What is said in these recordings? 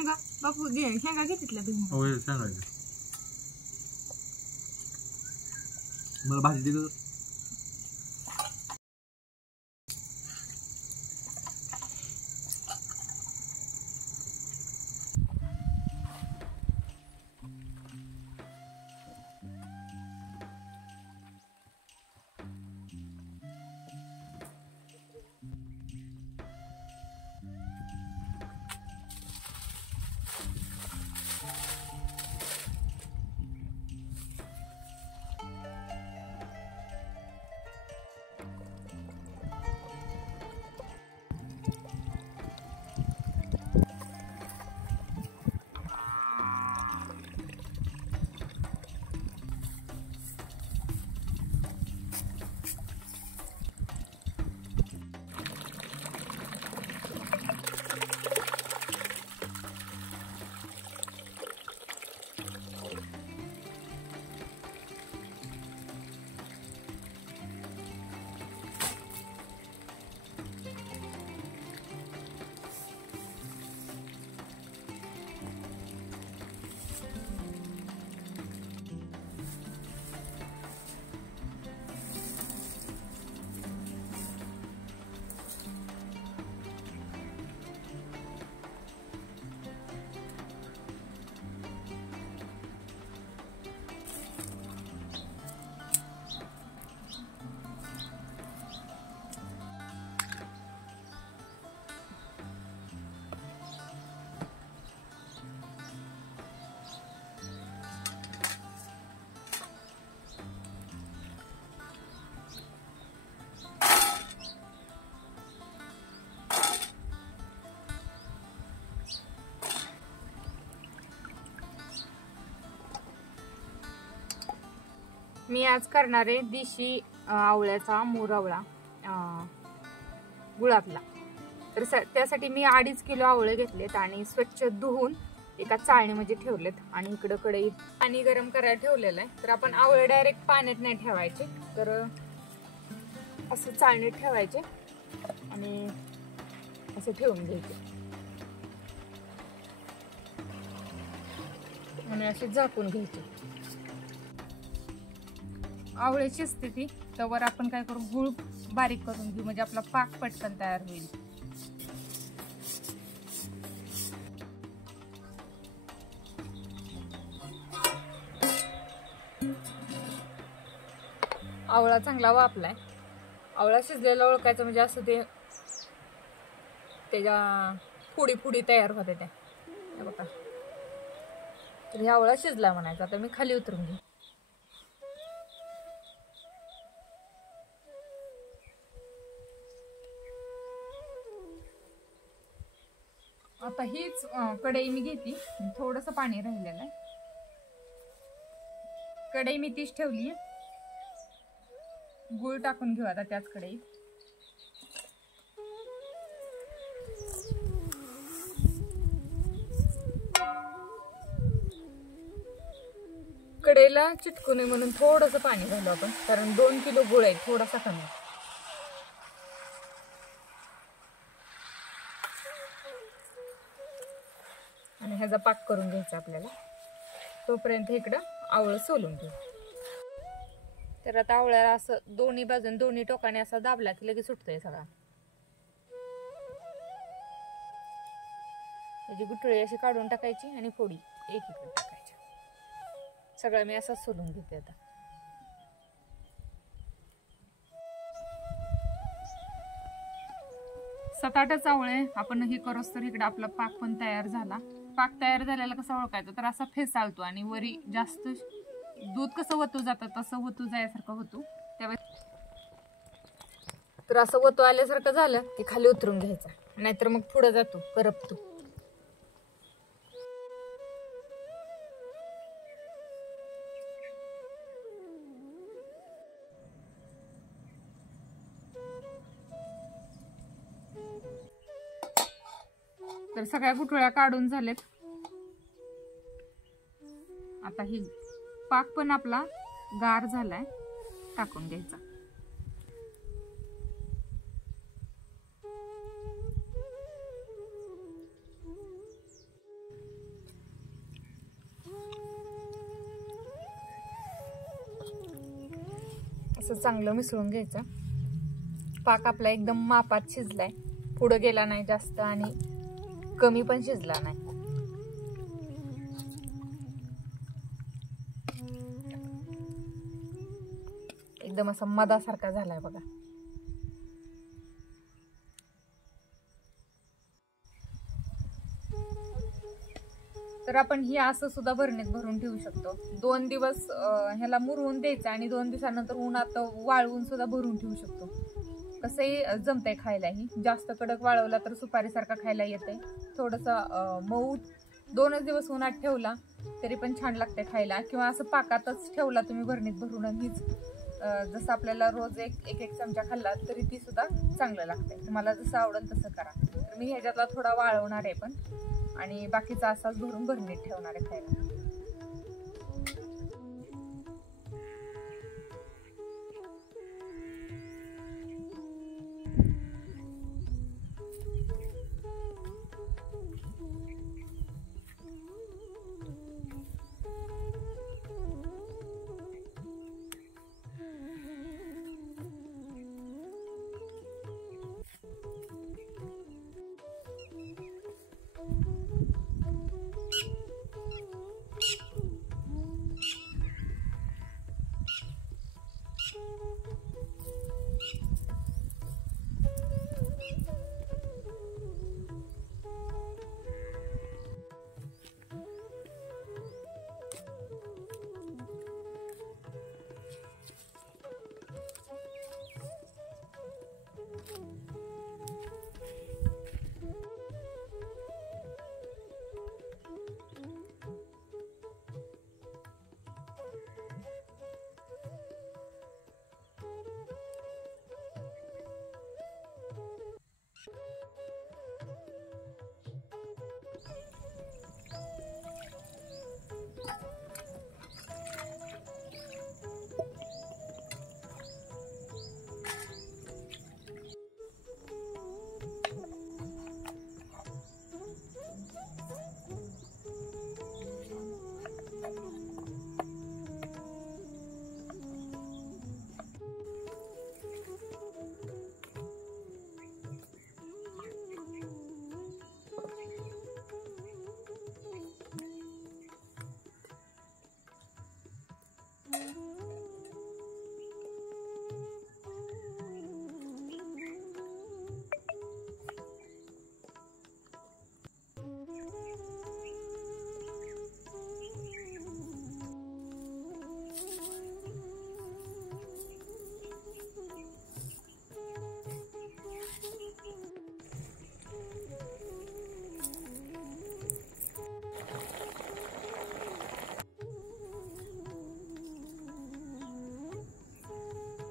शेंगा बापू घे शेंगा घेतल्या तुम्ही होय सांगायचं मला भाजी दे. मी आज करणार आहे देशी आवळ्याचा मोरावळा गुळातला. तर त्यासाठी मी 2.5 किलो आवळे घेतलेत आणि स्वच्छ धुवून एका चाळणीमध्ये ठेवलेत. आणि इकडं कढईत पाणी गरम करायला ठेवलेलं आहे. तर आपण आवळे डायरेक्ट पाण्यात नाही ठेवायचे, तर असं चाळणीत ठेवायचे आणि असं ठेवून घ्यायचे आणि असे झाकून घ्यायचे. आवळे शिजते ती तवर आपण काय करू, गुळ बारीक करून घेऊ, म्हणजे आपला पाक पटकन तयार होईल. आवळा चांगला वापलाय. आवळा शिजलेला ओळखायचं म्हणजे असं ते त्याच्या फुडी फुडी तयार होते त्या बघा. तर ह्या आवळा शिजला म्हणायचा. आता मी खाली उतरून घेऊ. आता हीच कढई मी घेतली, थोडस पाणी राहिलेलं आहे. कढई मी तीच ठेवली. गुळ टाकून घेऊ आता त्याच कढईत. कढईला चिटकू नये म्हणून थोडस पाणी घालू आपण, कारण 2 किलो गुळ आहे, थोडासा कमी. आणि ह्याचा पाक करून घ्यायचा आपल्याला. तोपर्यंत इकडं आवळं सोलून घेऊ. तर आता आवळ्याला असं दोन्ही बाजून दोन्ही टोकाने असा दाबला की लगेच सुटतंय सगळा. त्याची गुठळी अशी काढून टाकायची आणि फोडी एकीकडे टाकायच्या. सगळं मी असं सोलून घेते आता. सात 8 आवळे आपण हे करोस तर इकडे आपला पाक पण तयार झाला. पाक तयार झालेला कसा ओळखायचा, तर असा फेसाळतो आणि वरी जास्त दूध कसं वतू जातं तसं वतू जायसारखं होतो. त्यावेळेस तर असं वतू आल्यासारखं झालं की खाली उतरून घ्यायचा, नाहीतर मग पुढे जातो, करपतो. तर सगळ्या गुठळ्या काढून झालेत. आता ही पाक पण आपला गार झालाय, टाकून घ्यायचा. असं चांगलं मिसळून घ्यायचं. पाक आपला एकदम मापात शिजलाय, पुढे गेला नाही जास्त आणि कमी पण शिजला नाही. एकदम असा मधासारखा झालाय बघा. तर आपण ही असं सुद्धा भरणीत भरून ठेवू शकतो. 2 दिवस ह्याला मुरवून द्यायचं आणि 2 दिवसानंतर उन्हात वाळवून सुद्धा भरून ठेवू शकतो. कसंही जमतंय खायलाही. जास्त कडक वाळवला तर सुपारीसारखा खायला येतंय. थोडंसं मऊ 2च दिवस उन्हात ठेवला तरी पण छान लागते खायला, किंवा असं पाकातच ठेवला तुम्ही भरणीत भरून, हीच जसं आपल्याला रोज एक चमचा खाल्ला तरी ती सुद्धा चांगलं लागतंय. तुम्हाला जसं आवडेल तसं करा. तर मी ह्याच्यातला थोडा वाळवणार आहे पण, आणि बाकीचा असाच भरून भरणीत ठेवणार आहे खायला.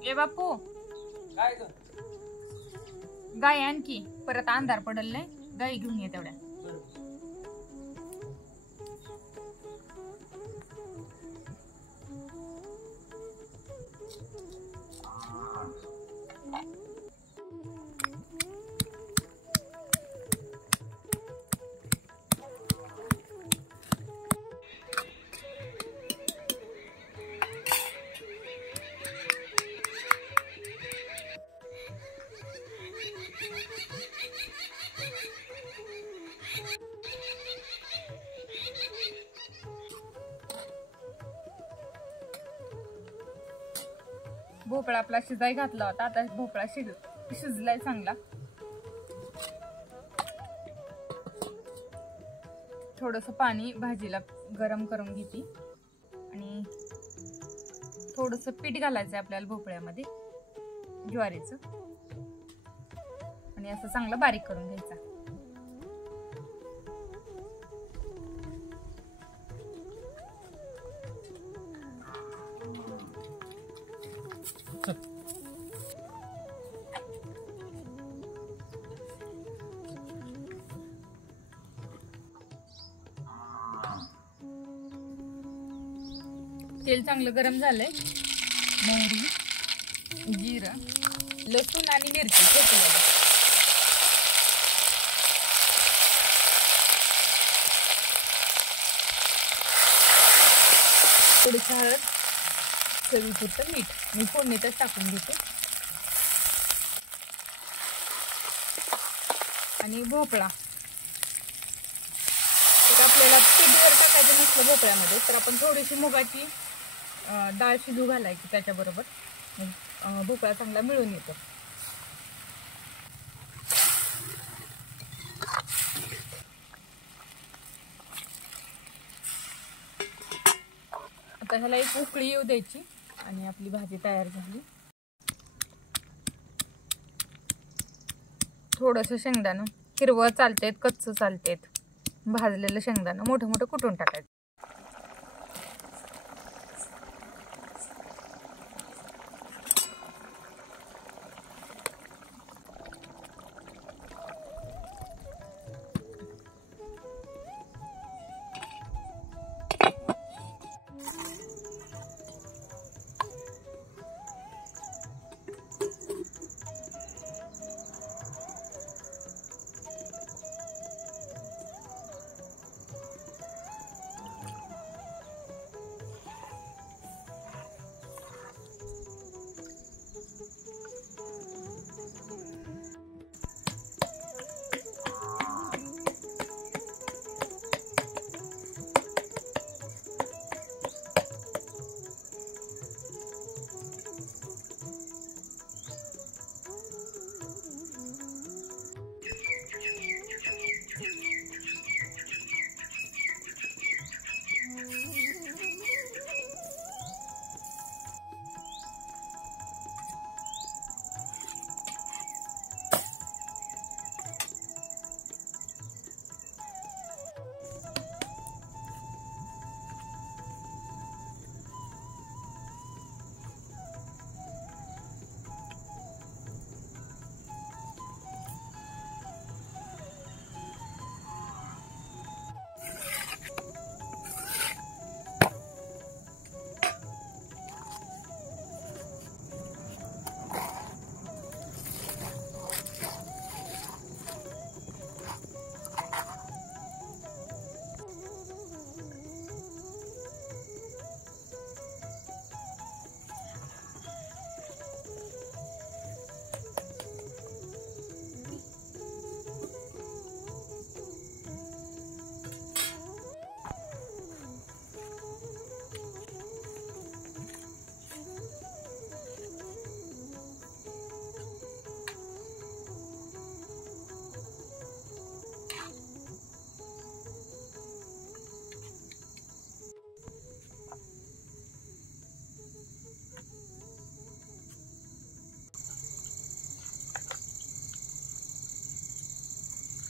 ए बापू, गाय आणखी परत अंधार पडलंय, गाई घेऊन ये तेवढ्या. भोपळा आपला शिजाय घातला होता, आता भोपळा शिजलाय चांगला. थोडंसं पाणी भाजीला गरम करून घेते आणि थोडंसं पीठ घालायचं आपल्याला भोपळ्यामध्ये ज्वारीचं, आणि असं चांगलं बारीक करून घ्यायचं. तेल चांगलं गरम झालंय. मोहरी, जिरं, लसूण आणि मिरची ठेचलेली, थोडीशी हळद, चवीपुरतं मीठ मी फोडणीतच टाकून घेते. आणि भोपळा तर आपल्याला पीठभर टाकायचं नसलं भोपळ्यामध्ये तर आपण थोडीशी मुगाची डाळ शिजू घालायची त्याच्याबरोबर. भोपळा चांगला मिळून येतो. आता ह्याला एक उकळी येऊ द्यायची आणि आपली भाजी तयार झाली. थोडंसं शेंगदाणं हिरवं चालतेत, कच्चं चालतेत. भाजलेलं शेंगदाणं मोठं मोठं कुटून टाकायचं.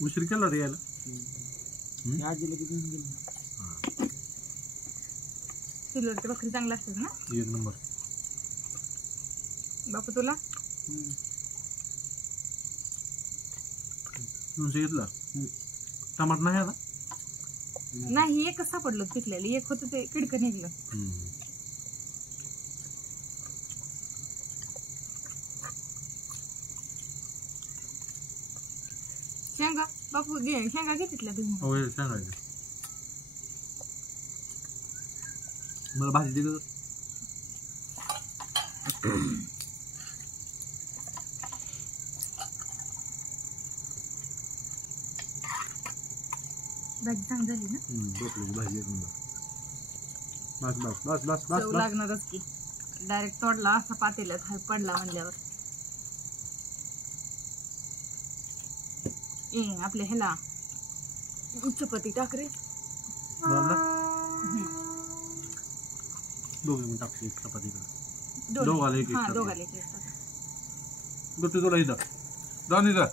उशीर केला रे यायला. आजीला किती गेलं. सिल्वरची भाकरी चांगला असतात ना. एक नंबर. बापू तुला घेतला टमाट नाही आता. नाही एकच सापडलं पिकलेलं. एक होतं ते किडकं निघलं. शेंगा बापू घे शेंगा घे तिथल्या तुम्ही. सांगायचं मला भाजी दे. भाजी चांगली झाली ना. भाजी एक नंबर. बस बस बस बस बस चव लागणारच की. डायरेक्ट तोडला असा पातेल्यात हात पडला म्हणल्यावर. आपल्या ह्याला चपाती टाक रे. दोघे टाकते एक चपाती. दोघाला एक दोघाला एक तुला इथं जाऊन इथं